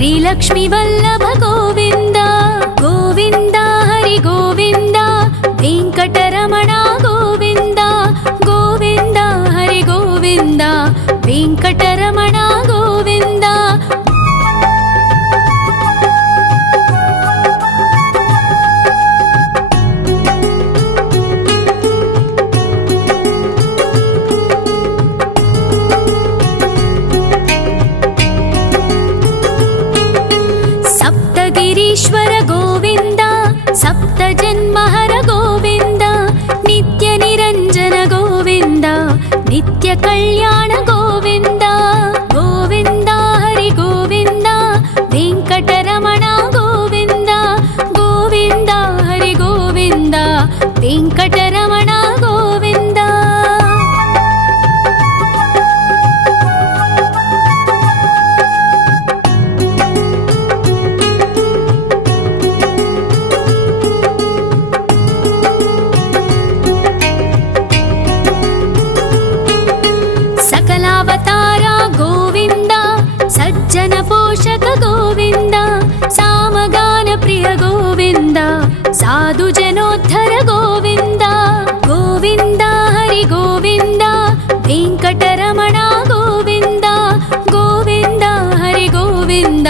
श्रीलक्ष्मी वल्लभ गोविंद गोविंद हरि गोविंद वेंकटरमण गोविंद गोविंद हरि गोविंद वेंकटरमण गोविंद सप्तगिरीश्वर गोविंद सप्तजन्महर गोविंद नित्य निरंजन गोविंद नित्य कल्याण गोविंद गोविंद हरि गोविंद वेंकटरमण गोविंद गोविंद हरि गोविंद वेंकटरमण गोविंद सकलावतारा गोविंद सज्जन पोषक गोविंद सामगान प्रिय गोविंद साधु जनोद्धर गोविंद गोविंद हरि गोविंद वेंकटरमण गोविंद गोविंद हरि गोविंद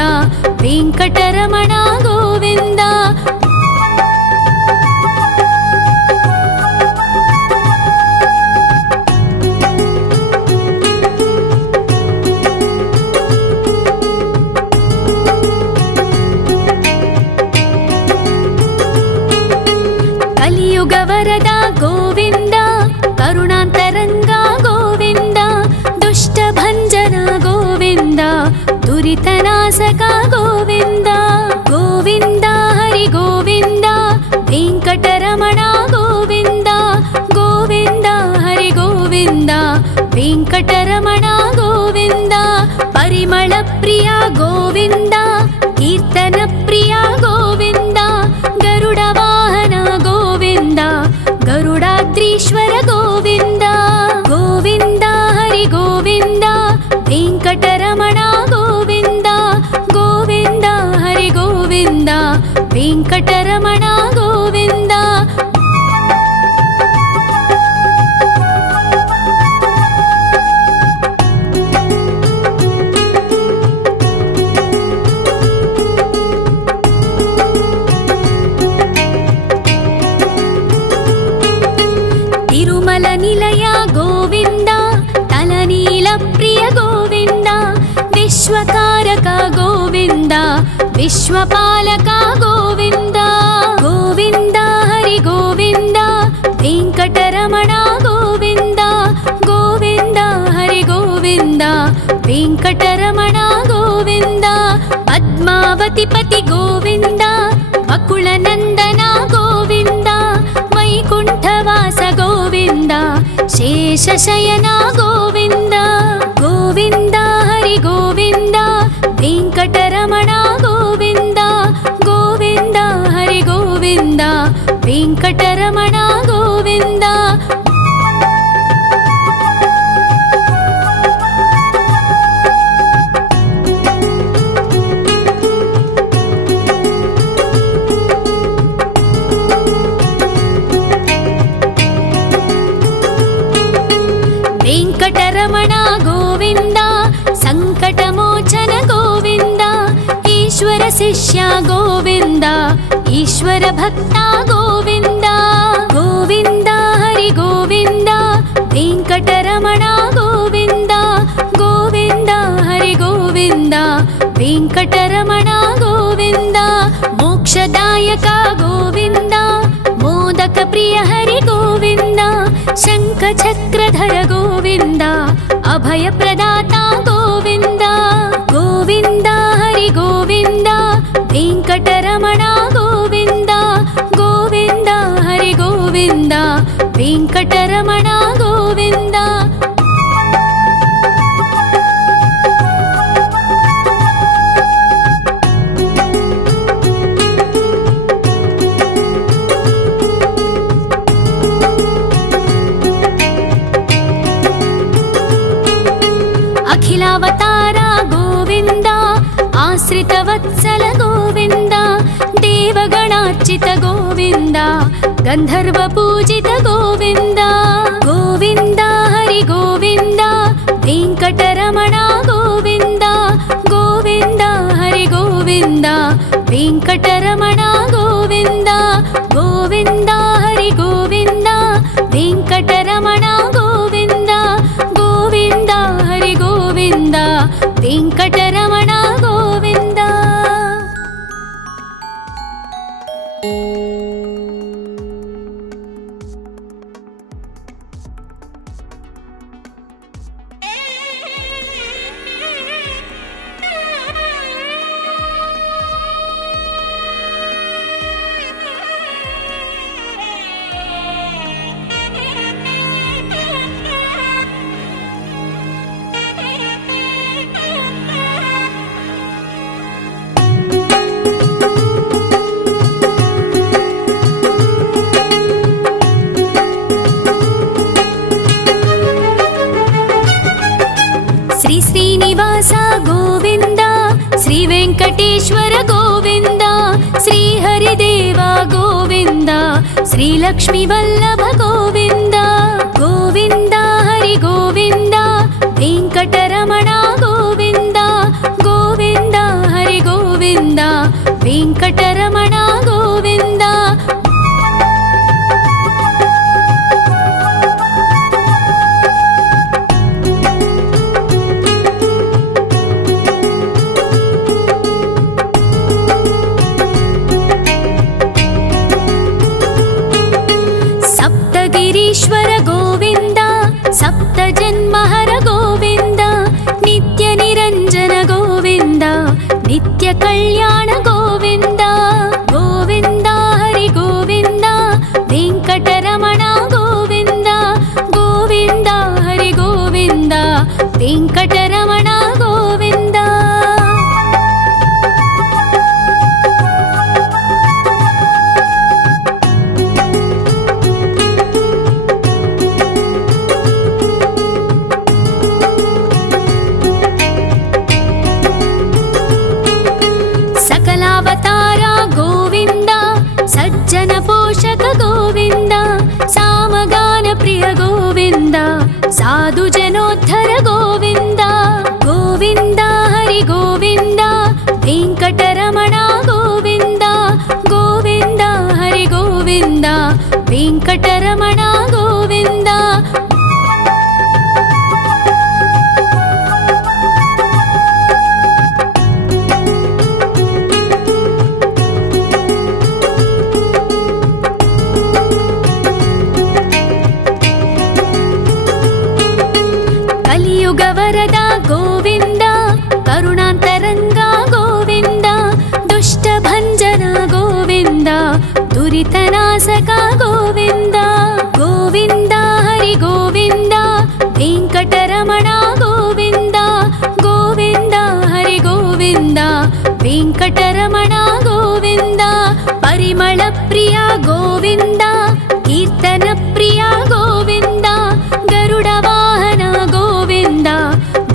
वेंकटरमण गोविंद कलियुग वरदा गोविंद करुणांतरंगा गोविंद दुष्ट भंजना गोविंद दुरितनाशका गोविंद गोविंद हरि गोविंद वेंकटरमण गोविंद गोविंद हरि गोविंद वेंकटरमण गोविंद परिमल प्रिया गोविंद कीर्तन प्रिया गोविंद गरुड वाहन गोविंद गरुडाद्रीश्वर गोविंद गोविंद हरि गोविंद वेंकटरमण गोविंद गोविंद हरि गोविंद वेंकटरमण गोविंद तिरुमल निलय गोविंद तलनील प्रिय गोविंद विश्वकारक गोविंद विश्वपालक गोविंद गोविंद हरि गोविंद वेंकटरमण गोविंद गोविंद हरि गोविंद वेंकटरमण गोविंद पद्मावती पति गोविंद बकुलनंदन गोविंद वैकुंठवास गोविंद शेषशयन गोविंद गोविंद हरि गोविंद वेंकटरमण गोविंद गोविंद हरि गोविंद वेंकटरमण गोविंद वेंकटरमण गोविंद संकटमोचन गोविंद ईश्वर शिष्य गोविंद ईश्वर भक्त गोविंद गोविंद हरि गोविंद वेंकटरमण गोविंद गोविंद हरि गोविंद वेंकटरमण गोविंद मोक्षदायक गोविंद मोदक प्रिय हरि गोविंद शंख चक्रधर गोविंद अभय प्रदाता गोविंद गोविंद हरि गोविंद वेंकटरमण गोविंद गोविंद हरि गोविंद वेंकटरमण गोविंद अखिलावतारा गोविंद आश्रित आश्रितवत्सल गोविन्द देवगणार्चित गोविन्द गन्धर्वपूजित गोविन्द गोविन्द हरि गोविन्द वेङ्कटरमण गोविन्द गोविन्द हरि गोविन्द वेङ्कटरमण गोविन्द गोविन्द हरि गोविन्द वेङ्कटरमण गोविन्द गोविन्द हरि गोविन्द वेङ्कटरमण गोविन्द। श्रीनिवास गोविन्द श्री वेङ्कटेश्वर गोविन्द श्री हरिदेव गोविन्द श्री लक्ष्मी वल्लभ गोविन्द गोविन्द हरि गोविन्द वेङ्कटरमण गोविन्द गोविन्द हरि गोविन्द वेङ्कटरमण गोविन्द। ईश्वर गोविन्द सप्तजन्महर गोविन्द नित्य निरञ्जन गोविन्द नित्य कल्याण गोविन्द गोविन्द हरि गोविन्द वेङ्कटरमण गोविन्द गोविन्द हरि गोविन्द वेङ्कटरमण गोविन्द। सकलावतार गोविन्द सज्जन पोषक गोविन्द सामगान प्रिय गोविन्द साधु जनोद्धर गोविन्द गोविन्द हरि गोविन्द वेङ्कटरमण गोविन्द गोविन्द हरि गोविन्द वेङ्कटरमण गोविन्द। कलियुगवरद गोविन्द करुणान्तरङ्ग गोविन्द दुष्टभञ्जन गोविन्द दुरितनाशक गोविन्द गोविन्द हरि गोविन्द वेङ्कटरमण गोविन्द गोविन्द हरि गोविन्द वेङ्कटरमण गोविन्द। परिमल प्रिय गोविन्द कीर्तन प्रिय गोविन्द गरुड वाहन गोविन्द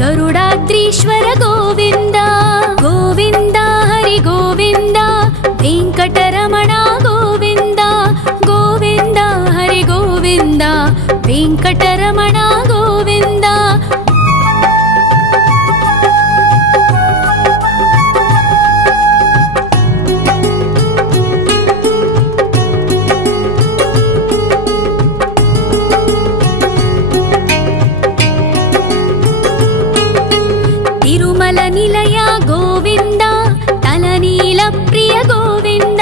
गरुडाद्रीश्वर गोविन्द गोविन्द हरि गोविन्द वेङ्कटरमण गोविन्द गोविन्द हरि गोविन्द वेङ्कटरमण गोविन्द। तिरुमल निलय गोविन्द तलनील प्रिय गोविन्द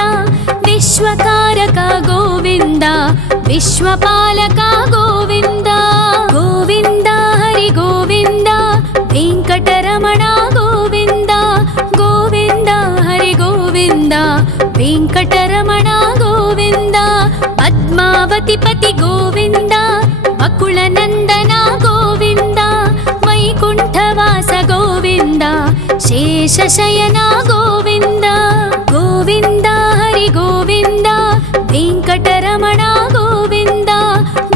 विश्वकारक गोविन्द विश्वपालक गोविन्द गोविन्द हरि गोविन्द वेङ्कटरमण गोविन्द गोविन्द हरि गोविन्द वेङ्कटरमण गोविन्द। पद्मावती पति गोविन्द वकुलनन्दन गोविन्द वैकुण्ठवास गोविन्द शेषशयन गोविन्द गोविन्द हरि गोविन्द वेङ्कटरमण गोविन्द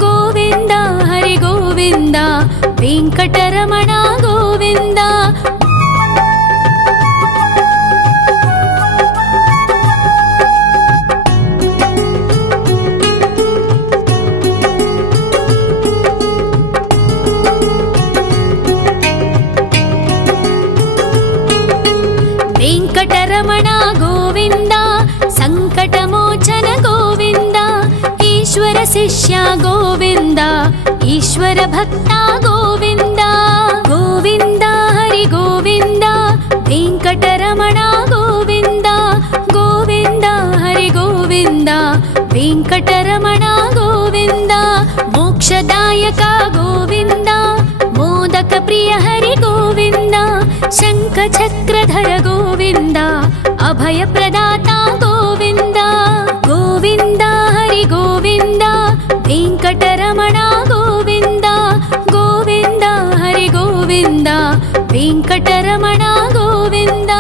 गोविन्द हरि गोविन्द वेङ्कटरमण गोविन्द। वेङ्कटरमण गोविन्द सङ्कटमोचन गोविन्द ईश्वर शिष्य गोविन्द ईश्वर भक्ता गोविन्द गोविन्द हरि गोविन्द वेङ्कटरमण गोविन्द गोविन्द हरि गोविन्द वेङ्कटरमण गोविन्द मोक्षदायक गोविन्द मोदक प्रिय हरि गोविन्द शङ्खचक्रधर गोविन्द अभय प्रदाता गोविन्द गोविन्द हरि गोविन्द वेङ्कटरमण गोविन्द गोविन्द हरि गोविन्द वेङ्कटरमण गोविन्द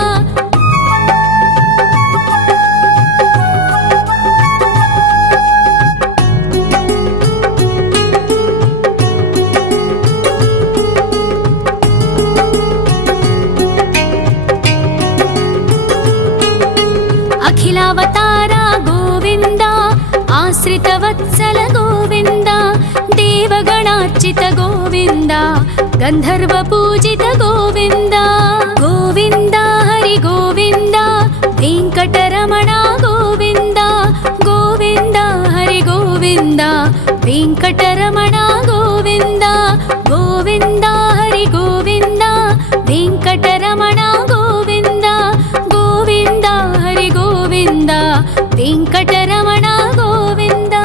अखिलावतार गोविन्द आश्रितवत्सल गोविन्द देवगणार्चित गोविन्द गन्धर्व पूजित गोविन्द गोविन्द हरि गोविन्द वेङ्कटरमण गोविन्द गोविन्द हरि गोविन्द वेङ्कटरमण गोविन्द गोविन्द हरि गोविन्द वेङ्कटरमण गोविन्द गोविन्द हरि गोविन्द वेङ्कटरमण गोविन्द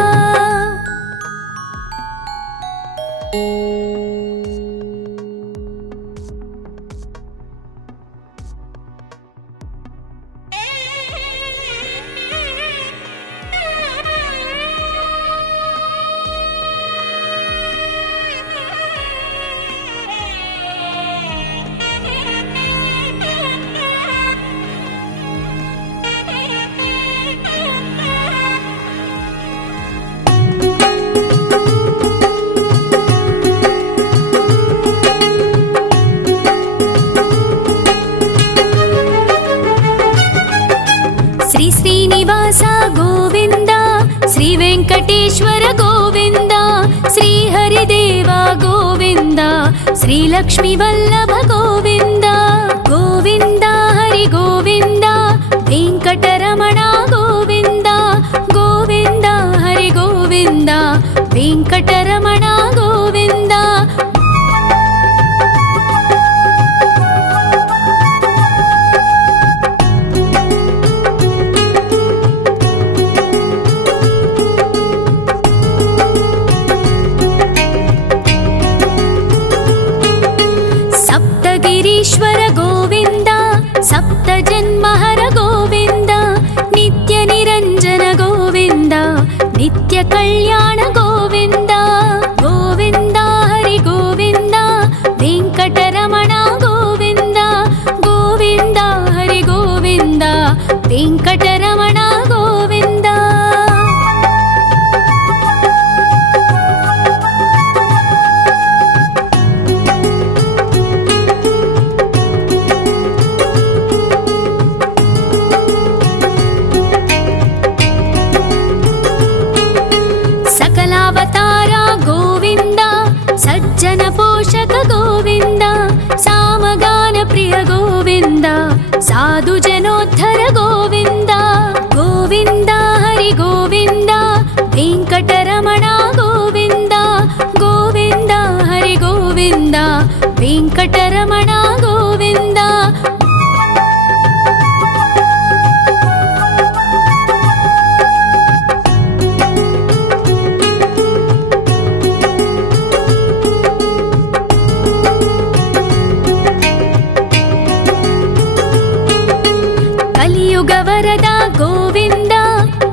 श्रीनिवास गोविन्द श्री वेङ्कटेश्वर गोविन्द श्री हरिदेव गोविन्द श्री लक्ष्मी वल्लभ गोविन्द गोविन्द हरि गोविन्द वेङ्कटरमण गोविन्द गोविन्द हरि गोविन्द वेङ्कटरमण गोविन्द ईश्वर गोविन्द सप्त जन्महर गोविन्द नित्य निरञ्जन गोविन्द नित्य कल्याण गोविन्द गोविन्द हरि गोविन्द वेङ्कटरमण गोविन्द गोविन्द हरि गोविन्द वेङ्कटरमण गोविन्द सकलावतार गोविन्द सज्जन पोषक गोविन्द सामगान प्रिय गोविन्द साधु जनोद्धर गोविन्द गोविन्द हरि गोविन्द वेङ्कटरमण गोविन्द गोविन्द हरि गोविन्द वेङ्कटरमण गोविन्द कलियुगवरद गोविन्द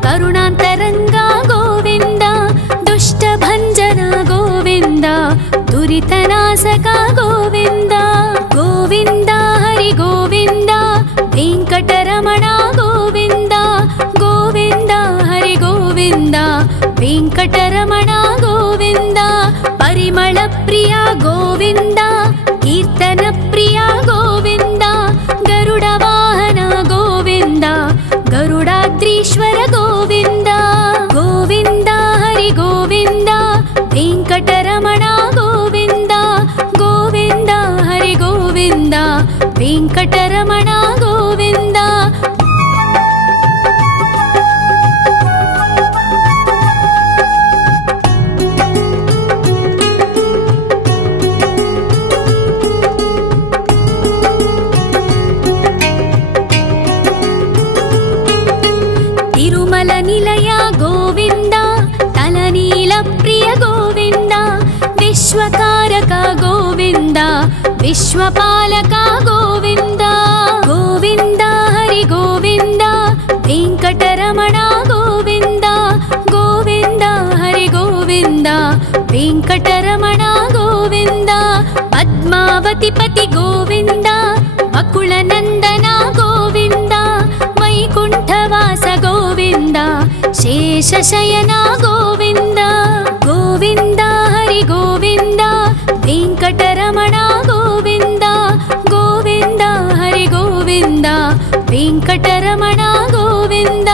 करुणान्तरङ्ग गोविन्द दुष्टभञ्जन गोविन्द दुरितनाशक गोविन्द गोविन्द हरि गोविन्द वेङ्कटरमण गोविन्द गोविन्द हरि गोविन्द वेङ्कटरमण गोविन्द परिमल प्रिय गोविन्द कीर्तन प्रिय गोविन्द गरुड वाहन गोविन्द गरुडाद्रीश्वर गोविन्द गोविन्द हरि गोविन्द वेङ्कटरमण गोविन्द गोविन्द हरि गोविन्द वेङ्कटरमण गोविन्द निर्मल निलय गोविन्द तलनील प्रिय गोविन्द विश्वकारक गोविन्द विश्वपालक गोविन्द गोविन्द हरि गोविन्द वेंकटरमण गोविन्द गोविन्द हरि गोविन्द वेंकटरमण गोविन्द पद्मावती पति गोविन्द वकुलनन्दन गोविन्द वैकुण्ठवास गोविन्द शेषशयन गोविन्द गोविन्द हरि गोविन्द वेंकटरमण गोविन्द गोविन्द हरि गोविन्द वेंकटरमण गोविन्द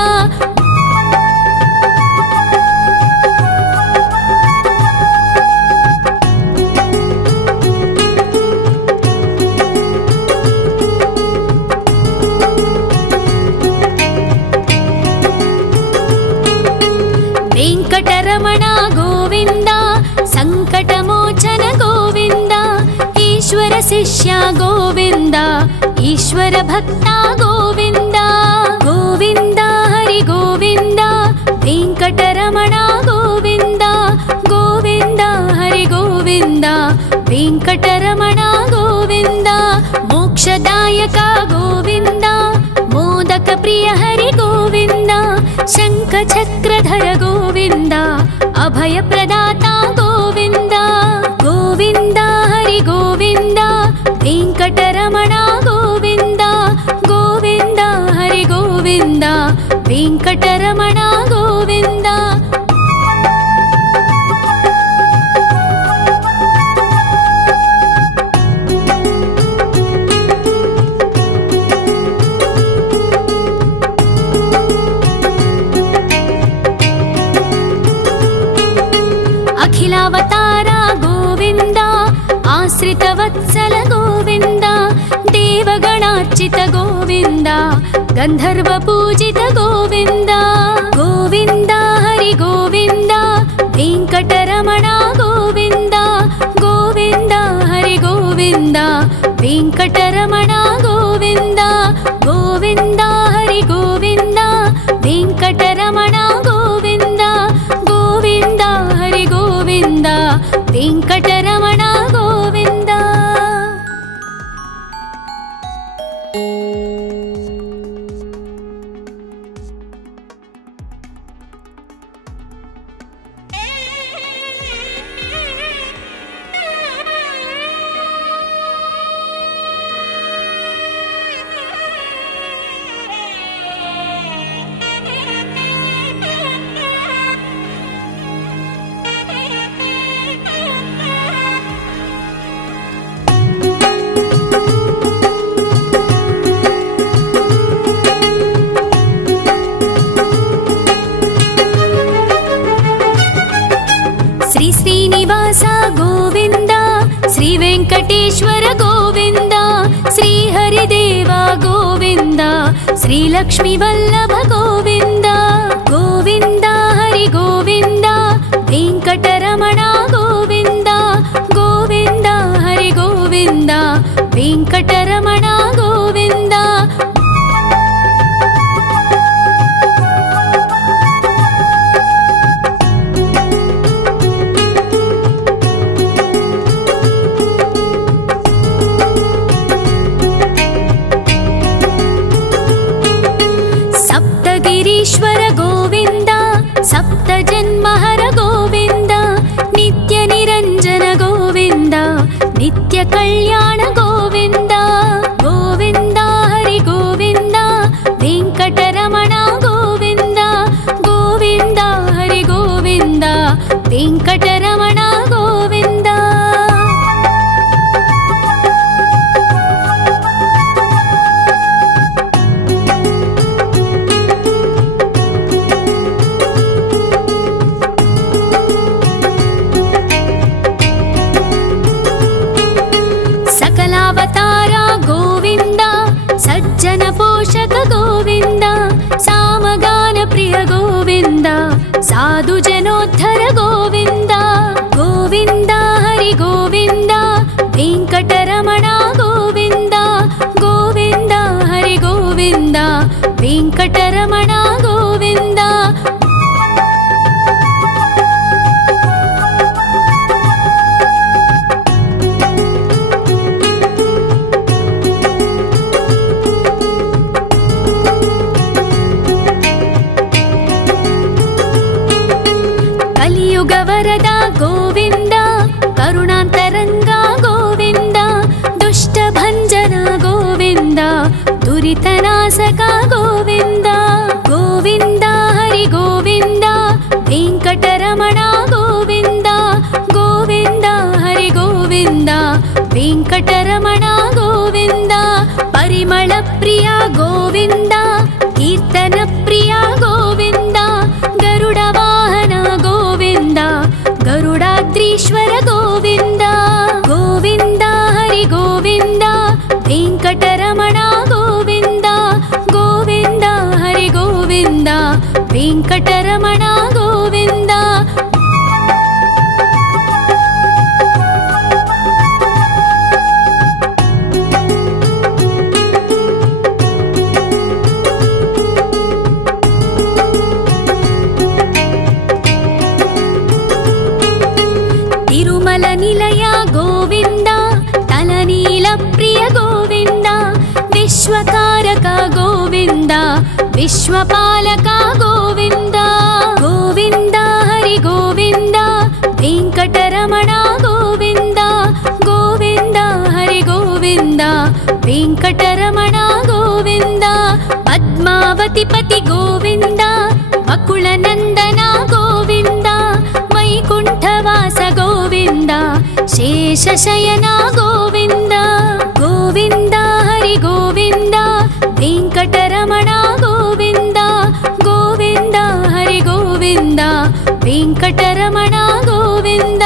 वेंकटरमण गोविन्द संकटमोचन गोविन्द ईश्वर शिष्य गोविन्द ईश्वर भक्त गोविन्द गोविन्द हरि गोविन्द वेंकटरमण गोविन्द गोविन्द हरि गोविन्द वेंकटरमण गोविन्द मोक्षदायक गोविन्द मोदक प्रिय हरि गोविन्द शंख चक्रधर गोविन्द अभय प्रदाता गोविन्द गोविन्द हरि गोविन्द वेंकटरमण गोविन्द गोविन्द हरि गोविन्द वेंकटरमण गोविन्द अखिलावतार गोविन्द आश्रितवत्सल गोविन्द देवगणार्चित गोविन्द गन्धर्व पूजित गोविन्द गोविन्द हरि गोविन्द वेंकटरमण गोविन्द गोविन्द हरि गोविन्द वेंकटरमण गोविन्द गोविन्द हरि गोविन्द वेंकटरमण गोविन्द गोविन्द हरि गोविन्द वेंकटरमण गोविन्द श्री श्रीनिवास गोविन्द श्री वेंकटेश्वर गोविन्द श्री हरिदेव गोविन्द श्री लक्ष्मी वल्लभ गोविन्द गोविन्द हरि गोविन्द वेंकटरमण गोविन्द गोविन्द हरि गोविन्द वेंकटरमण गोविन्द सप्तगिरीश्वर गोविन्द सप्तजन्महर गोविन्द नित्य निरञ्जन गोविन्द नित्य कल्याण गोविन्द गोविन्द हरि गोविन्द वेंकटरमण गोविन्द गोविन्द हरि गोविन्द वेंकटरमण गोविन्द सकलावतार गोविन्द सज्जन पोषक गोविन्द सामगान प्रिय गोविन्द साधु जनोद्धर गोविन्द गोविन्द हरि गोविन्द वेंकटरमण गोविन्द गोविन्द हरि गोविन्द वेंकटरमण गोविन्द विश्वपालक गोविन्द गोविन्द हरि गोविन्द वेङ्कटरमण गोविन्द गोविन्द हरि गोविन्द वेङ्कटरमण गोविन्द पद्मावतिपति गोविन्द वकुलनन्दन गोविन्द वैकुण्ठवास गोविन्द शेषशयन गोविन्द गोविन्द हरि गोविन्द वेङ्कटरमण गोविन्द गोविन्द हरि गोविन्द वेङ्कटरमण गोविन्द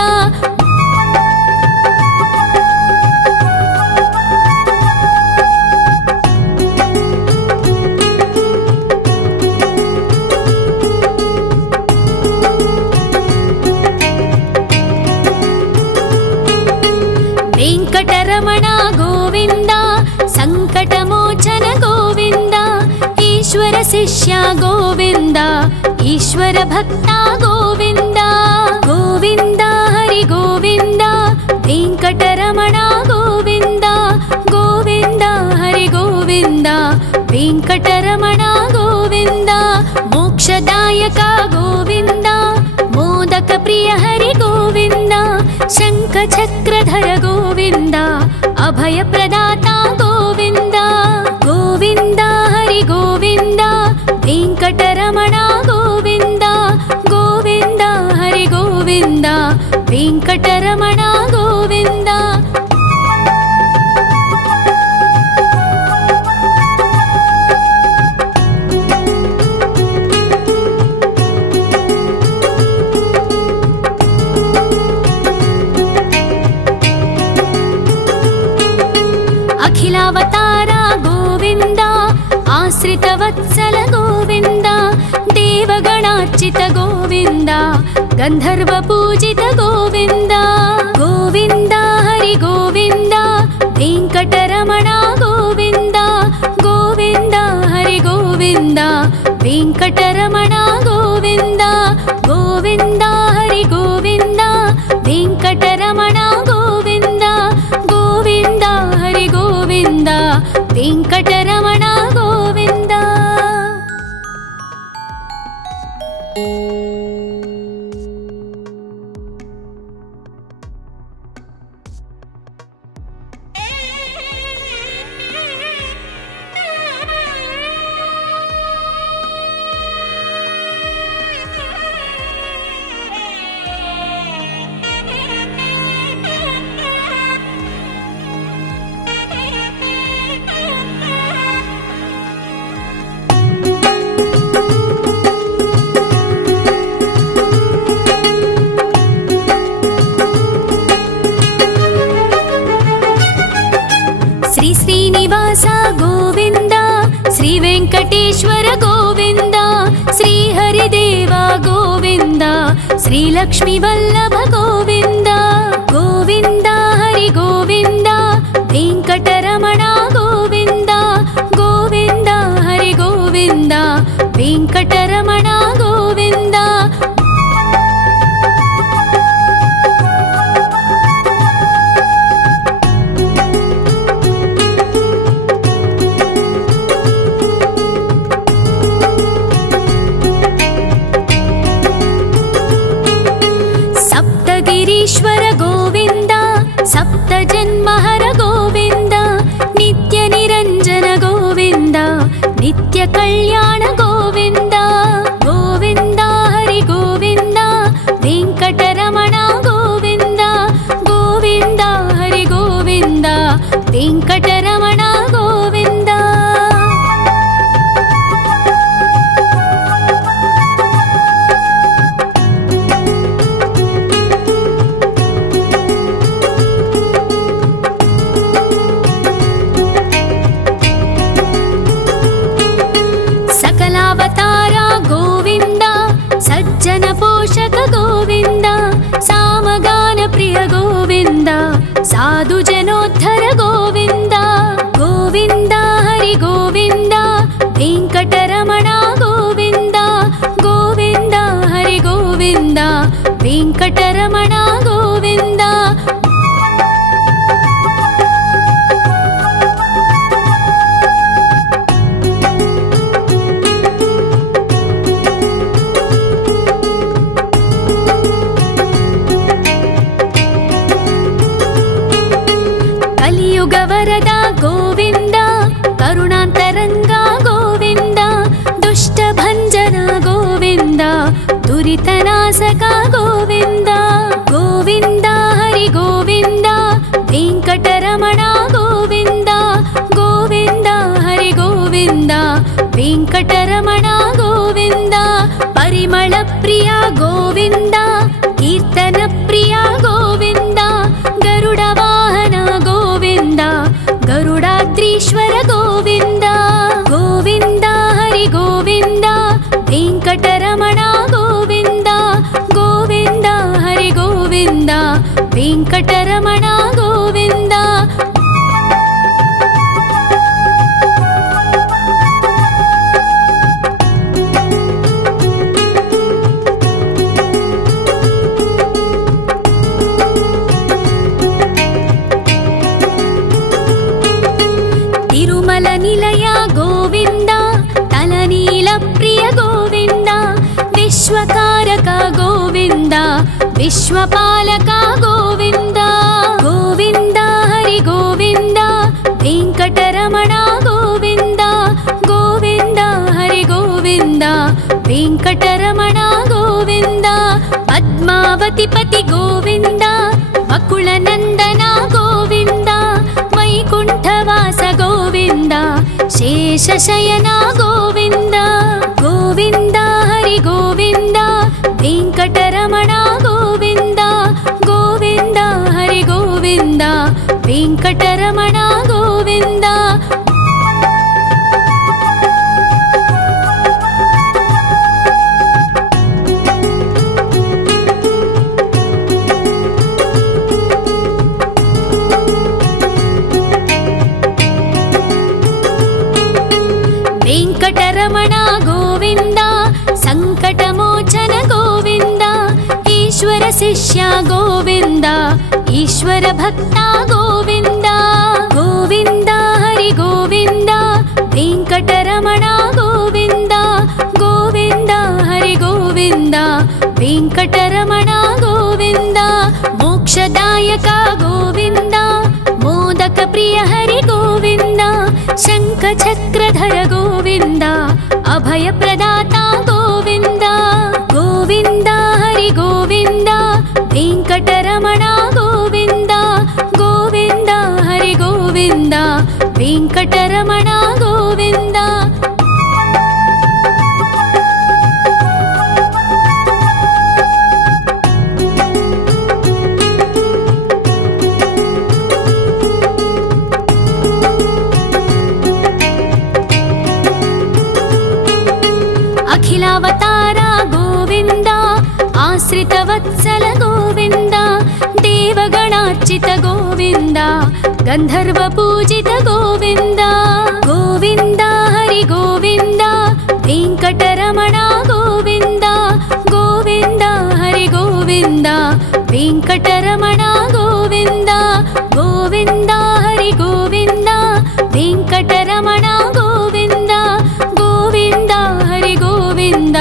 वेङ्कटरमण गोविन्द संकटमोचन गोविन्द ईश्वर शिष्य गोविन्द ईश्वर भक्त गोविन्द गोविन्द हरि गोविन्द वेङ्कटरमण गोविन्द गोविन्द हरि गोविन्द वेङ्कटरमण गोविन्द मोक्षदायक गोविन्द मोदक प्रिय हरि गोविन्द शङ्खचक्रधर गोविन्द अभयप्रदाता गोविन्द गोविन्द हरि गोविन्द वेङ्कटरमण गोविन्द गोविन्द हरि गोविन्द वेङ्कटरमण गोविन्द अखिलावतार गोविन्द आश्रितवत्सल गोविन्द देवगणार्चित गोविन्द गन्धर्व पूजित गोविन्द गोविन्द हरि गोविन्द वेङ्कटरमण गोविन्द गोविन्द हरि गोविन्द वेङ्कटरमण गोविन्द गोविन्द हरि गोविन्द वेङ्कटरमण गोविन्द गोविन्द हरि गोविन्द वेङ्कटरमण गोविन्द श्री श्रीनिवास गोविन्द श्री वेङ्कटेश्वर गोविन्द श्री हरिदेव गोविन्द श्री लक्ष्मीवल्लभ गोविन्द गोविन्द हरि गोविन्द वेङ्कटरमण गोविन्द गोविन्द हरि गोविन्द वेङ्कटरमण गोविन्द सप्तगिरीश्वर गोविन्द सप्तजन्महर गोविन्द नित्यनिरञ्जन गोविन्द नित्यकल्याण गोविन्द गोविन्द हरि गोविन्द वेङ्कटरमण गोविन्द गोविन्द हरि गोविन्द वेङ्कटरमण गोविन्द सकलावतार गोविन्द सज्जन पोषक गोविन्द सामगान प्रिय गोविन्द साधु जनोद्धर गोविन्द गोविन्द हरि गोविन्द वेङ्कटरमण गोविन्द गोविन्द हरि गोविन्द वेङ्कटरमण गोविन्द दुरितनाशक गोविन्द गोविन्द हरि गोविन्द वेङ्कटरमण गोविन्द गोविन्द हरि गोविन्द वेङ्कटरमण गोविन्द परिमल प्रिय गोविन्द कीर्तन प्रिय गोविन्द गरुड वाहन गोविन्द गरुडाद्रीश्वर गोविन्द गोविन्द हरि गोविन्द वेङ्कटरमण गोविन्द गोविन्द हरि गोविन्द वेङ्कटरमण गोविन्द तिरुमल निलय गोविन्द तलनील प्रिय गोविन्द विश्वकारक गोविन्द विश्वपालक गोविन्द गोविन्द हरि गोविन्द वेङ्कटरमण गोविन्द गोविन्द हरि गोविन्द वेङ्कटरमण गोविन्द पद्मावतिपति गोविन्द वकुलनन्दन गोविन्द वैकुण्ठवास गोविन्द शेषशयन गोविन्द गोविन्द हरि गोविन्द वेङ्कटरमण गोविन्द गोविन्द हरि गोविन्द वेङ्कटरमण गोविन्द वेङ्कटरमण गोविन्द सङ्कटमोचन गोविन्द ईश्वर शिष्य गोविन्द ईश्वर भक्त गोविन्द गोविन्द हरि गोविन्द वेङ्कटरमण गोविन्द गोविन्द हरि गोविन्द वेङ्कटरमण गोविन्द मोक्षदायक गोविन्द मोदक प्रिय हरि गोविन्द शङ्खचक्रधर गोविन्द अभयप्रदाता गोविन्द गोविन्द हरि गोविन्द वेङ्कटरमण गोविन्द गोविन्द हरि गोविन्द वेङ्कटरमण गोविन्द अखिलावतार गोविन्द आश्रितवत्सल गोविन्द देवगणार्चित गोविन्द गन्धर्वपूजित गोविन्द गोविन्द हरि गोविन्द वेङ्कटरमण गोविन्द गोविन्द हरि गोविन्द वेङ्कटरमण गोविन्द गोविन्द हरि गोविन्द वेङ्कटरमण गोविन्द गोविन्द हरि गोविन्द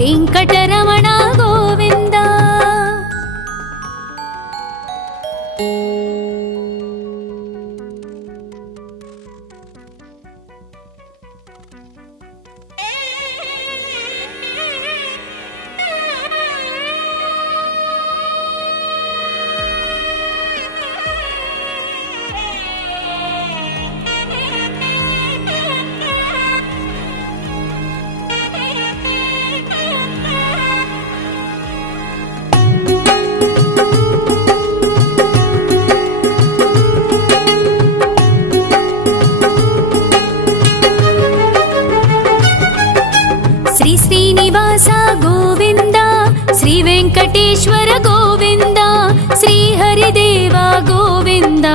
वेङ्कटरमण गोविन्द श्रीनिवास गोविन्द श्री वेङ्कटेश्वर गोविन्द श्री हरिदेव गोविन्द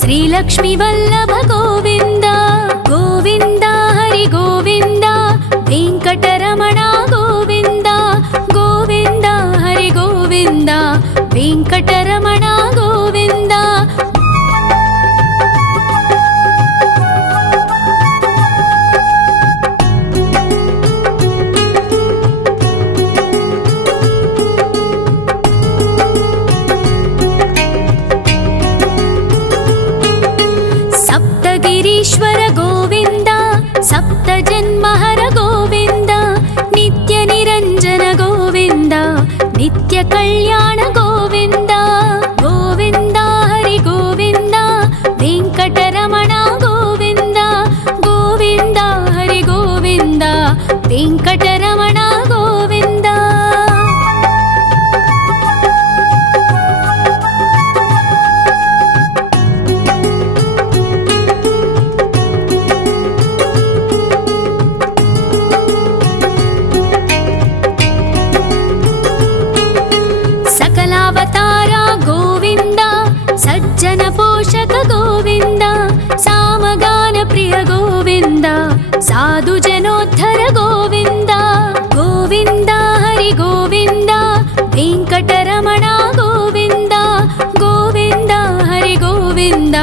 श्री लक्ष्मी वल्लभ गोविन्द गोविन्द हरि गोविन्द वेङ्कटरमण गोविन्द गोविन्द हरि गोविन्द वेङ्कटरमण गोविन्द ವೆಂಕಟರಮಣ ಗೋವಿಂದ. ಸಕಲಾವತಾರ ಗೋವಿಂದ, ಸಜ್ಜನ ಪೋಷಕ ಗೋವಿಂದ, ಸಾಮಗಾನ ಪ್ರಿಯ ಗೋವಿಂದ, ಸಾಧು ಜನೋದ್ಧರ ಗೋವಿಂದ. ಗೋವಿಂದ ಹರಿ ಗೋವಿಂದ, ವೆಂಕಟರಮಣ ಗೋವಿಂದ. ಗೋವಿಂದ ಹರಿ ಗೋವಿಂದ,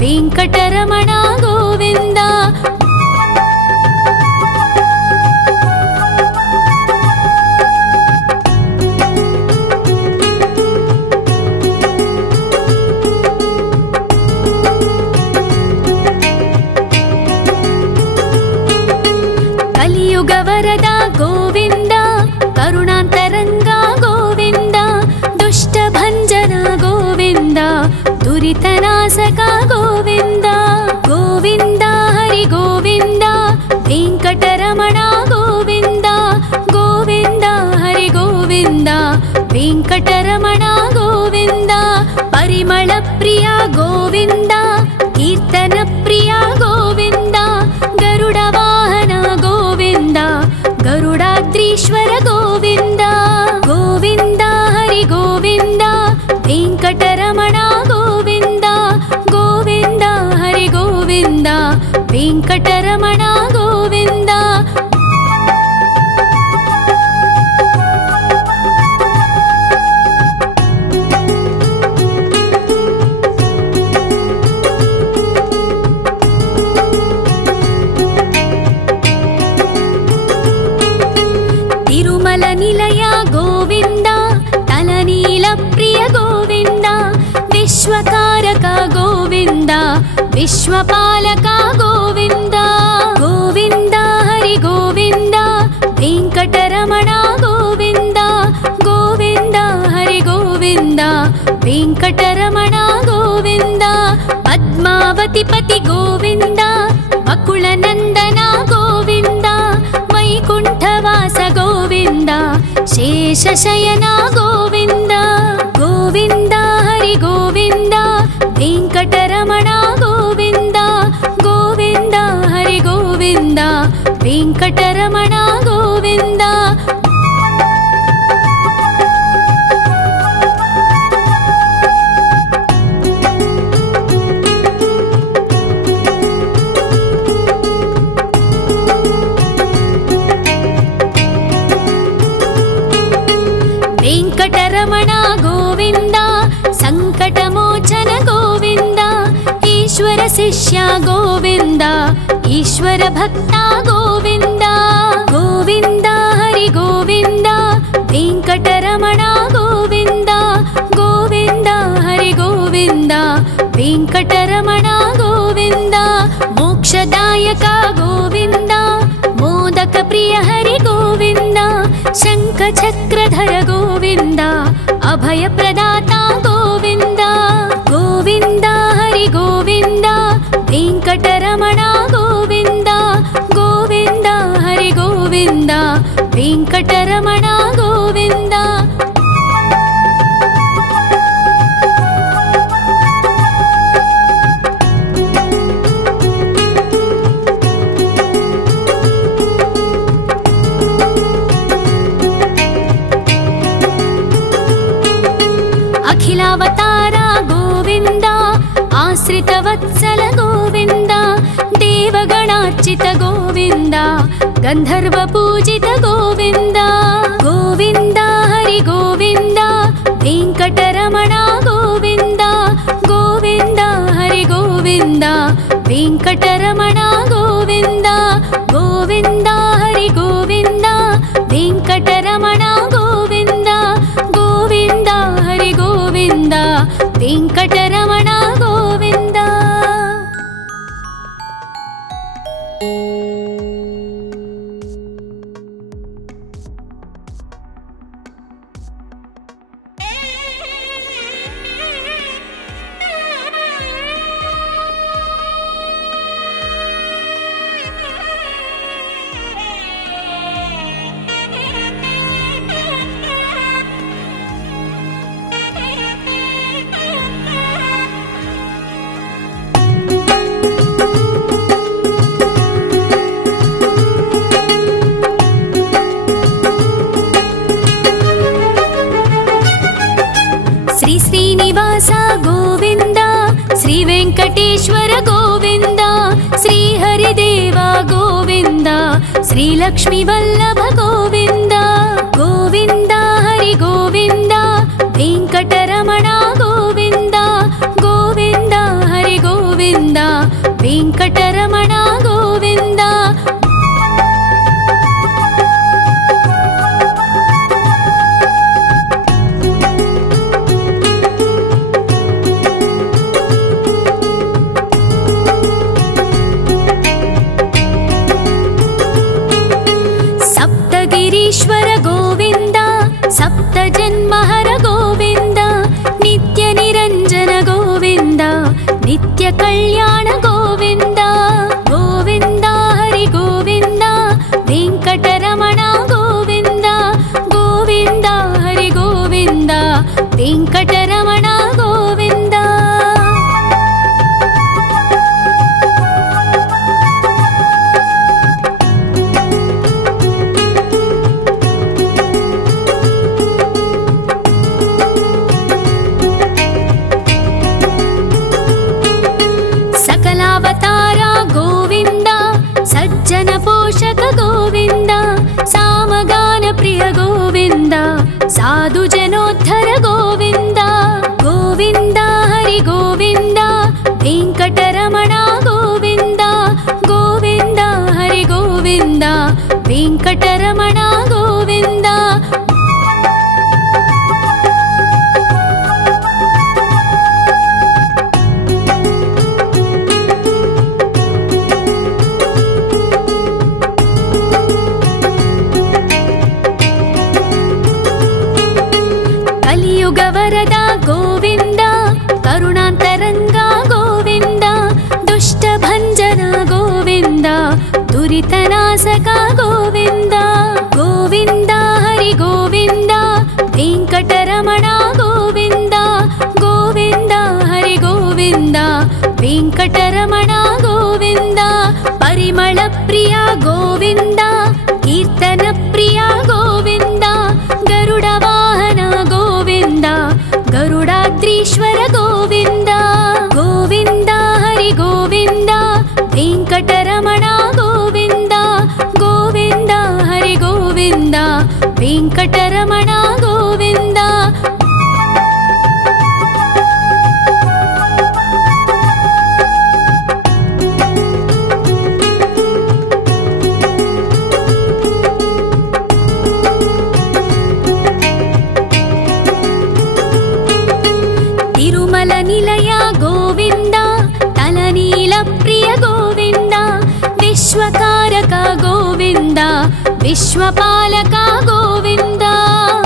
ವೆಂಕಟರಮಣ ಗೋವಿಂದ. ಕಲಿಯುಗವರದ ಗೋವಿಂದ, ಕರುಣಾಂತರಂಗ ಗೋವಿಂದ, ದುಷ್ಟಭಂಜನ ಗೋವಿಂದ, ದುರಿತನಾಶಕ ಗೋವಿಂದ. ಗೋವಿಂದ ಹರಿ ಗೋವಿಂದ, ವೆಂಕಟರಮಣ ಗೋವಿಂದ. ಗೋವಿಂದ ಹರಿ ಗೋವಿಂದ, ವೆಂಕಟರಮಣ ಗೋವಿಂದ. ಪರಿಮಳ ಪ್ರಿಯ ಗೋವಿಂದ, ಕೀರ್ತನ ಪ್ರಿಯ ಗೋವಿಂದ, ಗರುಡ ವಾಹನ ಗೋವಿಂದ, ಗರುಡಾದ್ರೀಶ್ವರ ಗೋವಿಂದ. ಗೋವಿಂದ ಹರಿ ಗೋವಿಂದ, ವೆಂಕಟರಮಣ ಗೋವಿಂದ. ಗೋವಿಂದ ಹರಿ ಗೋವಿಂದ, ವೆಂಕಟರಮಣ ಗೋವಿಂದ. ತಿರುಮಲ ನಿಲಯ ಗೋವಿಂದ, ತಲನೀಲ ಪ್ರಿಯ ಗೋವಿಂದ, ವಿಶ್ವಕಾರಕ ಗೋವಿಂದ, ವಿಶ್ವಪಾಲಕ ಗೋವಿಂದ. ಗೋವಿಂದ ಹರಿ ಗೋವಿಂದ, ವೆಂಕಟರಮಣ ಗೋವಿಂದ. ಗೋವಿಂದ ಹರಿ ಗೋವಿಂದ, ವೆಂಕಟರಮಣ ಗೋವಿಂದ. ಪದ್ಮಾವತಿ ಪತಿ ಗೋವಿಂದ, ಬಕುಳ ನಂದನ ಗೋವಿಂದ, ವೈಕುಂಠವಾಸ ಗೋವಿಂದ, ಶೇಷಶಯನ ಗೋವಿಂದ. ಗೋವಿಂದ ಹರಿ ಗೋವಿಂದ, ವೆಂಕಟರಮಣ ಗೋವಿಂದ. ಗೋವಿಂದ ಹರಿ ಗೋವಿಂದ, ವೆಂಕಟರಮಣ ಗೋವಿಂದ. ವೆಂಕಟರಮಣ ಗೋವಿಂದ, ಸಂಕಟಮೋಚನ ಗೋವಿಂದ, ಈಶ್ವರ ಶಿಷ್ಯ ಗೋವಿಂದ, ಈಶ್ವರ ಭಕ್ತ ಗೋವಿಂದ. ಗೋವಿಂದ ಹರಿ ಗೋವಿಂದ, ವೆಂಕಟರಮಣ ಗೋವಿಂದ. ಗೋವಿಂದ ಹರಿ ಗೋವಿಂದ, ವೆಂಕಟರಮಣ ಗೋವಿಂದ. ಮೋಕ್ಷದಾಯಕ ಗೋವಿಂದ, ಮೋದಕ ಪ್ರಿಯ ಹರಿ ಗೋವಿಂದ, ಶಂಖ ಚಕ್ರಧರ ಗೋವಿಂದ, ಅಭಯ ಪ್ರದಾತ ಗೋವಿಂದ. ಗೋವಿಂದ ಹರಿ ಗೋವಿಂದ, ವೆಂಕಟರಮಣ ಗೋವಿಂದ. ಗೋವಿಂದ ಹರಿ ಗೋವಿಂದ, ವೆಂಕಟರಮಣ ಗೋವಿಂದ. ಅಖಿಲಾವತಾರ ಗೋವಿಂದ, ಆಶ್ರಿತ ವತ್ಸಲ ಗೋವಿಂದ, ದೇವಗಣಾರ್ಚಿತ ಗೋವಿಂದ, ಗಂಧರ್ವ ಪೂಜಿತ ಗೋವಿಂದ. ಗೋವಿಂದ ಹರಿ ಗೋವಿಂದ, ವೆಂಕಟರಮಣ ಗೋವಿಂದ. ಗೋವಿಂದ ಹರಿ ಗೋವಿಂದ, ವೆಂಕಟರಮಣ ಗೋವಿಂದ. ಗೋವಿಂದ ಹರಿ ಗೋವಿಂದ, ವೆಂಕಟರಮಣ ಗೋವಿಂದ. ಗೋವಿಂದ ಹರಿ ಗೋವಿಂದ, ವೆಂಕಟರಮಣ ಗೋವಿಂದ. वेंकटेश्वर गोविंद श्रीहरिदेव गोविंद श्रीलक्ष्मी वल्लभ गोविंद गोविंद हरि गोविंद वेंकटरमण गोविंद गोविंद हरि गोविंद वेंकटरमण गोविंद सप्तगिरीश्वर गोविंद सप्तजन्महर गोविंद नित्य निरंजन गोविंद नित्य कल्याण गोविंद गोविंद हरि गोविंद वेंकटरमण गोविंद गोविंद हरि गोविंद वेंकटरमण गोविंद सकलावतारा गोविंद सज्जन पोषक गोविंद सामगान प्रिय गोविंद साधु जनोद्धर गोविंद गोविंद हरि गोविंद वेंकटरमण गोविंद गोविंद हरि गोविंद वेंकटरमण गोविंद वरद गोविंद करुणांतरंगा गोविंद दुष्टभंजन गोविंद दुरितनाशक गोविंद गोविंद हरि गोविंद वेंकटरमण गोविंद गोविंद हरि गोविंद वेंकटरमण गोविंद परिमल प्रिय गोविंद कीर्तन प्रिय गोविंद गरुड वाहन गोविंद गरुडाद्रीश्वर गोविंद गोविंद हरि गोविंद वेंकटरमण गोविंद गोविंद हरि गोविंद वेंकटरमण गोविंद तिरुमल निलय गोविंद तलनील प्रिय गोविंद विश्वकारक गोविंद विश्वपालक गोविंद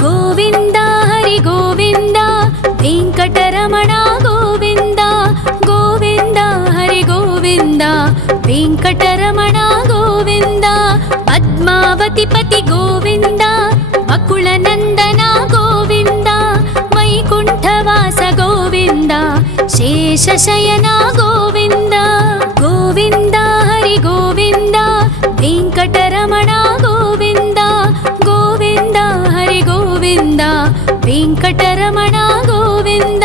गोविंद हरि गोविंद वेंकटरमण गोविंद गोविंद हरि गोविंद वेंकटरमण गोविंद पद्मावती पति गोविंद बकुल नंदन गोविंद वैकुंठवास गोविंद शेषशयन गोविंद गोविंद हरि गोविंद वेंकटरमण गोविंद गोविंद हरि गोविंद वेंकटरमण गोविंद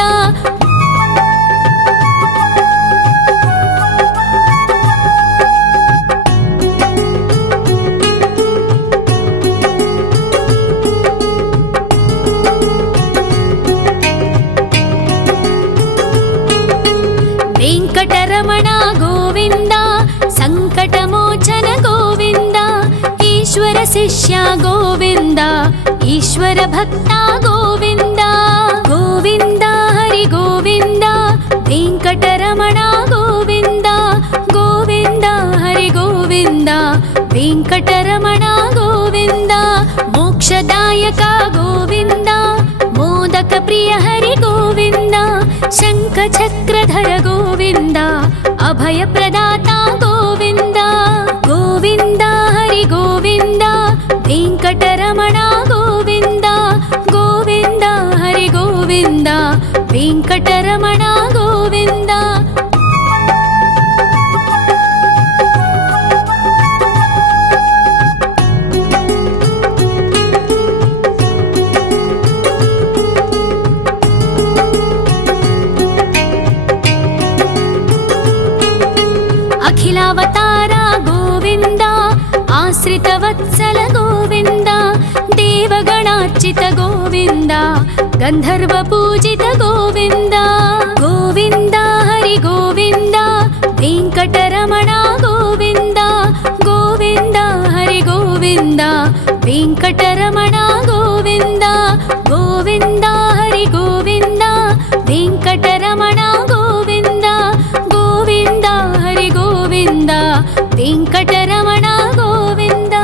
वेंकटरमण गोविंद संकटमोचन गोविंद ईश्वर शिष्य गोविंद ईश्वर भक्त गोविंद गोविंद हरि गोविंद वेंकटरमण गोविंद गोविंद हरि गोविंद वेंकटरमण गोविंद मोक्षदायक गोविंद मोदक प्रिय हरि गोविंद शंख चक्रधर गोविंद अभय प्रदाता गोविंद गोविंद हरि गोविंद वेंकटरमण गोविंद गोविंद हरि गोविंद वेंकटरमण गोविंद वत्सल गोविन्द देवगणार्चित गोविन्द गन्धर्व पूजित गोविन्द गोविन्द हरि गोविन्द वेङ्कटरमण गोविन्द गोविन्द हरि गोविन्द वेङ्कटरमण गोविन्द गोविन्द हरि गोविन्द वेङ्कटरमण गोविन्द गोविन्द हरि गोविन्द वेङ्कटरमण गोविन्द।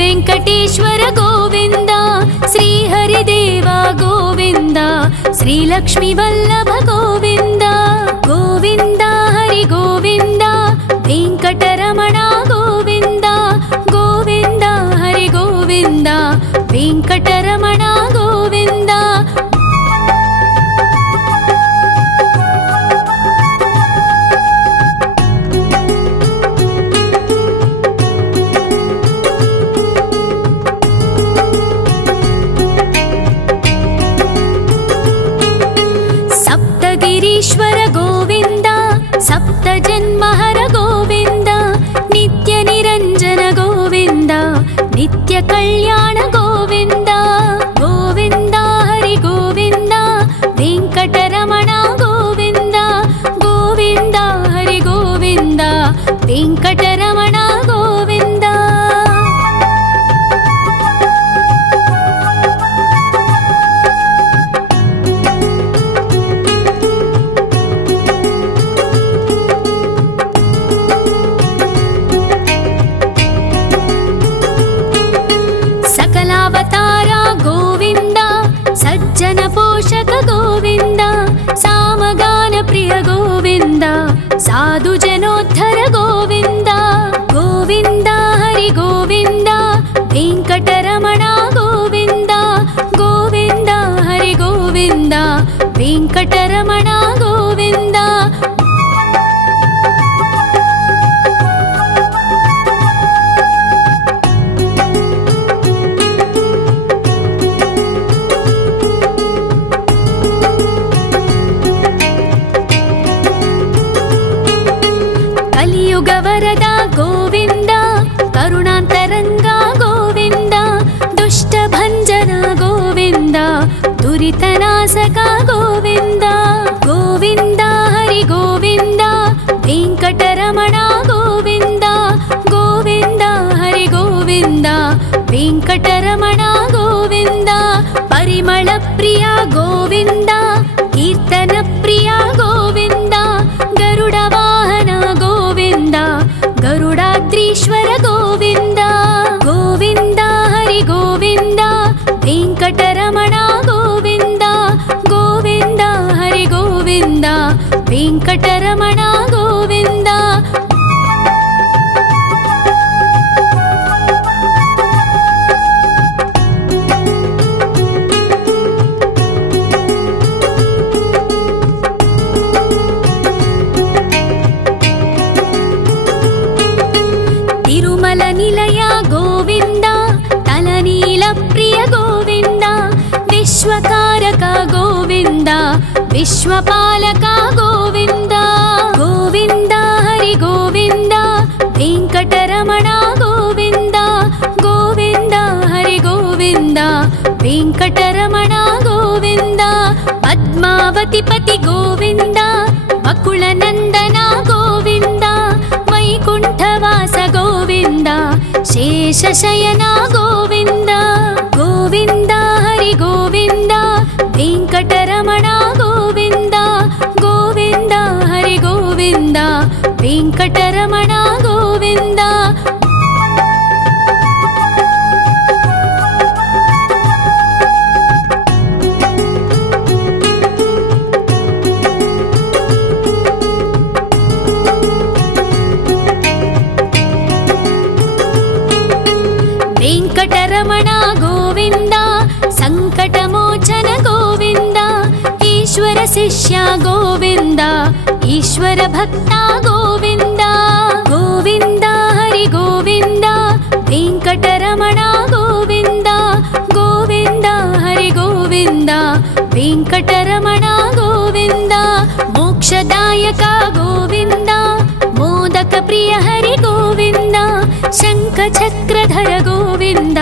वेङ्कटेश्वर गोविन्द श्रीहरिदेव गोविन्द श्रीलक्ष्मी वल्लभ गोविन्द गोविन्द हरि गोविन्द वेङ्कटरमण गोविन्द गोविन्द हरि गोविन्द वेङ्कटरमण गोविन्द। ईश्वर गोविन्द सप्तजन्महर गोविन्द नित्य निरञ्जन गोविन्द नित्य कल्याण गोविन्द गोविन्द हरि गोविन्द वेङ्कटरमण गोविन्द गोविन्द हरि गोविन्द वेङ्कटरमण गोविन्द। सज्जन पोषक गोविन्द सामगान प्रिय गोविन्द साधु जनोद्धर गोविन्द गोविन्द हरि गोविन्द वेङ्कटरमण गोविन्द गोविन्द हरि गोविन्द वेङ्कटरमण गोविन्द। वरद गोविन्द करुणान्तरङ्ग गोविन्द दुष्टभञ्जन गोविन्द दुरितनाशक गोविन्द गोविन्द हरि गोविन्द वेङ्कटरमण गोविन्द गोविन्द हरि गोविन्द वेङ्कटरमण गोविन्द। परिमल प्रिय गोविन्द कीर्तन प्रिय गोविन्द गरुड वाहन गोविन्द गरुडाद्रीश्वर गोविन्द गोविन्द हरि गोविन्द वेङ्कटरमण गोविन्द गोविन्द हरि गोविन्द वेङ्कटरमण गोविन्द। तिरुमल निलय गोविन्द तलनील प्रिय गोविन्द विश्वकारक गोविन्द विश्वपालक गोविन्द गोविन्द हरि गोविन्द वेङ्कटरमण गोविन्द गोविन्द हरि गोविन्द वेङ्कटरमण गोविन्द। पद्मावती पति गोविन्द वकुलनन्दन गोविन्द वैकुण्ठवास गोविन्द शेषशयन गोविन्द गोविन्द हरि गोविन्द वेङ्कटरमण गोविन्द गोविन्द हरि गोविन्द वेङ्कटरमण गोविन्द। ಶಿಷ್ಯ ಗೋವಿಂದ ಈಶ್ವರ ಭಕ್ತ ಗೋವಿಂದ ಗೋವಿಂದ ಹರಿ ಗೋವಿಂದ ವೆಂಕಟರಮಣ ಗೋವಿಂದ ಗೋವಿಂದ ಹರಿ ಗೋವಿಂದ ವೆಂಕಟರಮಣ ಗೋವಿಂದ ಮೋಕ್ಷದಾಯಕ ಗೋವಿಂದ ಮೋದಕ ಪ್ರಿಯ ಹರಿ ಗೋವಿಂದ ಶಂಖ ಚಕ್ರಧರ ಗೋವಿಂದ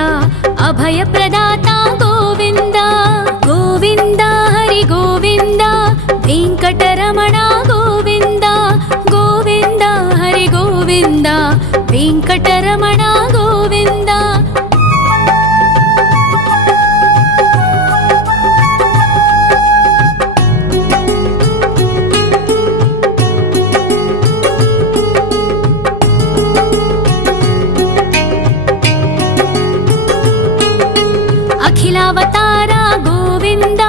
ಅಭಯ ಪ್ರದಾತ ಗೋವಿಂದ ಗೋವಿಂದ ಹರಿ ಗೋವಿಂದ ವೆಂಕಟರಮಣ ಗೋವಿಂದ ಗೋವಿಂದ ಹರಿ ಗೋವಿಂದ ವೆಂಕಟರಮಣ ಗೋವಿಂದ ಅಖಿಲಾವತಾರ ಗೋವಿಂದ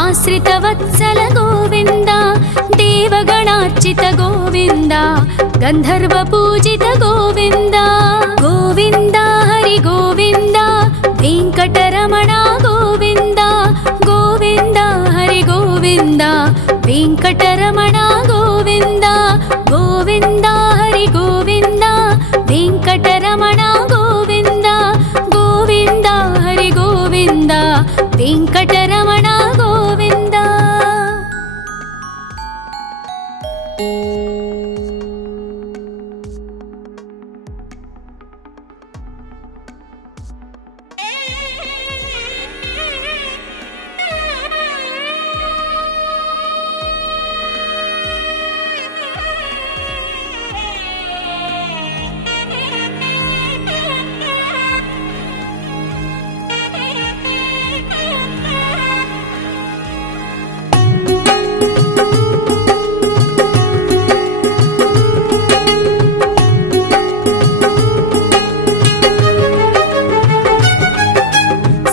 ಆಶ್ರಿತವತ್ಸಲ ಗೋವಿಂದ ದೇವಗಣಾರ್ಚಿತ ಗೋವಿಂದ ಗಂಧರ್ವ ಪೂಜಿತ ಗೋವಿಂದ ಗೋವಿಂದ ಹರಿ ಗೋವಿಂದ ವೆಂಕಟರಮಣ ಗೋವಿಂದ ಗೋವಿಂದ ಹರಿ ಗೋವಿಂದ ವೆಂಕಟರಮಣ ಗೋವಿಂದ ಗೋವಿಂದ ಹರಿ ಗೋವಿಂದ ವೆಂಕಟರಮಣ ಗೋವಿಂದ ಗೋವಿಂದ ಹರಿ ಗೋವಿಂದ ವೆಂಕಟರಮಣ ಗೋವಿಂದ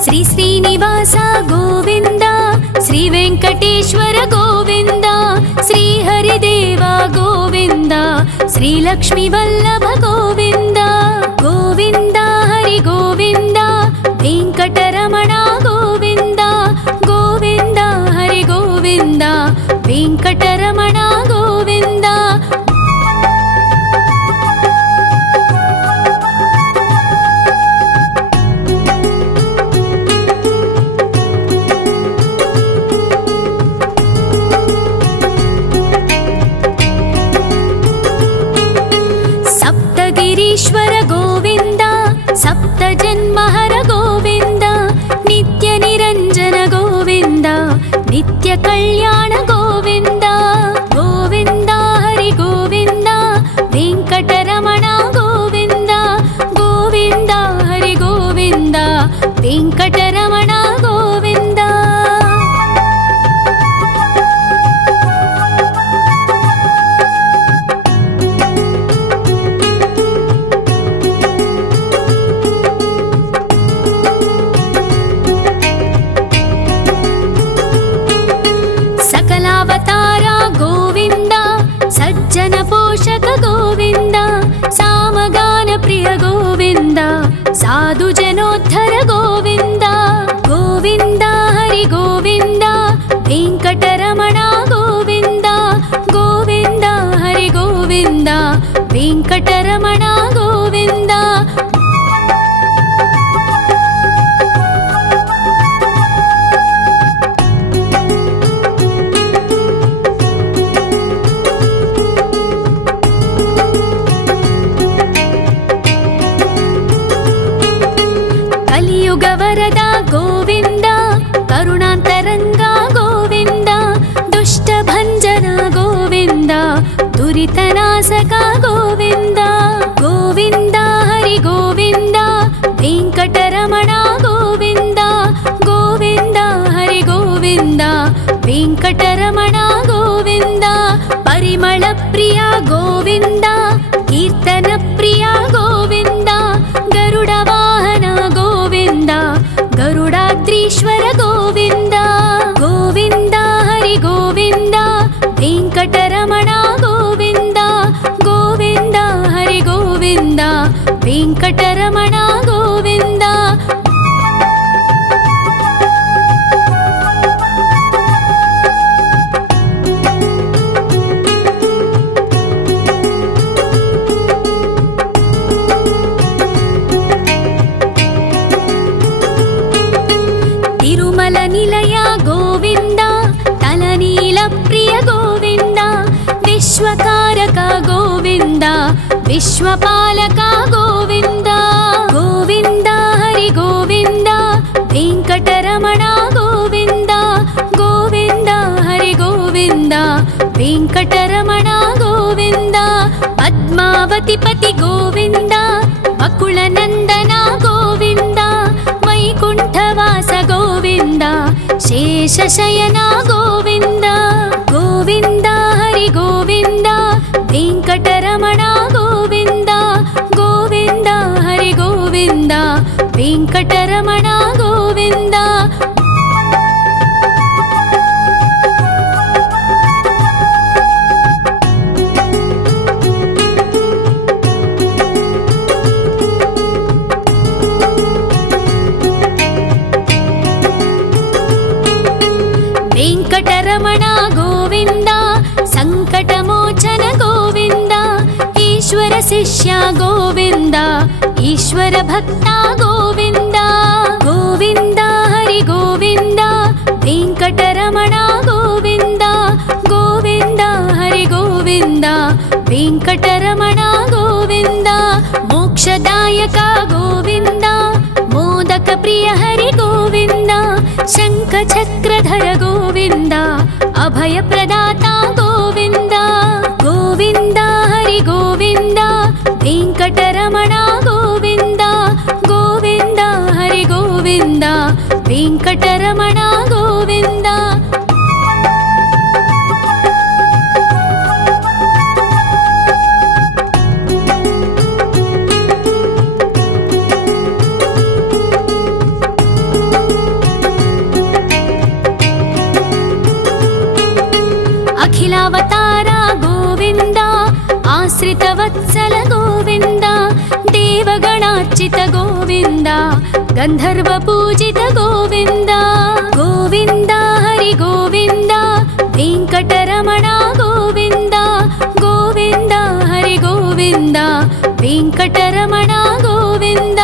ಶ್ರೀ ಶ್ರೀನಿವಾಸ ಗೋವಿಂದ ಶ್ರೀ ವೆಂಕಟೇಶ್ವರ ಗೋವಿಂದ ಶ್ರೀ ಹರಿದೇವ ಗೋವಿಂದ ಶ್ರೀ ಲಕ್ಷ್ಮೀ ವಲ್ಲಭ ಗೋವಿಂದ ಗೋವಿಂದ ಹರಿ ಗೋವಿಂದ ವೆಂಕಟರಮಣ ಗೋವಿಂದ ಗೋವಿಂದ ಹರಿ ಗೋವಿಂದ ವೆಂಕಟರಮಣ ಗೋವಿಂದ ಸಪ್ತಗಿರೀಶ್ವರ ಗೋವಿಂದ ಸಪ್ತ ಜನ್ಮಹರ ಗೋವಿಂದ ನಿತ್ಯ ನಿರಂಜನ ಗೋವಿಂದ ನಿತ್ಯ ಕಲ್ಯಾಣ ಗೋವಿಂದ ಗೋವಿಂದ ಹರಿ ಗೋವಿಂದ ವೆಂಕಟರಮಣ ಗೋವಿಂದ ಗೋವಿಂದ ಹರಿ ಗೋವಿಂದ ವೆಂಕಟರಮಣ ಗೋವಿಂದ ಸಕಲಾವತಾರ ಗೋವಿಂದ ಸಜ್ಜನ ಪೋಷಕ ಗೋವಿಂದ ಸಾಮಗಾನ ಪ್ರಿಯ ಗೋವಿಂದ ಸಾಧು ಜನೋದ್ಧರ ಗೋವಿಂದ ಗೋವಿಂದ ಹರಿ ಗೋವಿಂದ ವೆಂಕಟರಮಣ ಗೋವಿಂದ ಗೋವಿಂದ ಹರಿ ಗೋವಿಂದ ವೆಂಕಟರಮಣ ಗೋವಿಂದ ಕಲಿಯುಗ ವರದ ಗೋವಿಂದ ಕರುಣಾಂತರಂಗ ಗೋವಿಂದ ದುಷ್ಟ ಭಂಜನ ಗೋವಿಂದ ದುರಿತನಾಶಕ ಗೋವಿಂದ ಗೋವಿಂದ ಹರಿ ಗೋವಿಂದ ವೆಂಕಟರಮಣ ಗೋವಿಂದ ಗೋವಿಂದ ಹರಿ ಗೋವಿಂದ ವೆಂಕಟರಮಣ ಗೋವಿಂದ ಪರಿಮಳ ಪ್ರಿಯ ಗೋವಿಂದ ಕೀರ್ತನ ಪ್ರಿಯ ಗೋವಿಂದ ಗರುಡ ವಾಹನ ಗೋವಿಂದ ಗರುಡಾದ್ರೀಶ್ವರ ಗೋವಿಂದ ಗೋವಿಂದ ಹರಿ ಗೋವಿಂದ ವೆಂಕಟರಮಣ ಗೋವಿಂದ ಗೋವಿಂದ ಹರಿ ಗೋವಿಂದ ವೆಂಕಟರಮಣ ಗೋವಿಂದ विश्वकारक गोविन्द विश्वपालक गोविन्द गोविन्द हरि गोविन्द वेङ्कटरमण गोविन्द गोविन्द हरि गोविन्द वेङ्कटरमण गोविन्द पद्मावतिपति गोविन्द वकुलनन्दन गोविन्द वैकुण्ठवास गोविन्द शेषशयन गोविन्द गोविन्द हरि गोविन्द वेङ्कटरमण गोविन्द गोविन्द हरि गोविन्द वेङ्कटरमण गोविन्द वेङ्कटरमण गोविन्द सङ्कटमोचन गोविन्द ईश्वर शिष्य गोविन्द ईश्वर भक्त गोविन्द गोविन्द हरि गोविन्द वेङ्कटरमण गोविन्द गोविन्द हरि गोविन्द वेङ्कटरमण गोविन्द मोक्षदायक गोविन्द मोदक प्रिय हरि गोविन्द शङ्खचक्रधर गोविन्द अभयप्रदाता गोविन्द गोविन्द हरि गोविन्द वेङ्कटरमण गोविन्द गोविन्द हरि गोविन्द वेङ्कटरमण गोविन्द अखिलावतार गोविन्द आश्रितवत्सल गोविन्द देवगणार्चित गोविन्द गन्धर्वपूजित गोविन्द गोविन्द हरि गोविन्द वेङ्कटरमण गोविन्द गोविन्द हरि गोविन्द वेङ्कटरमण गोविन्द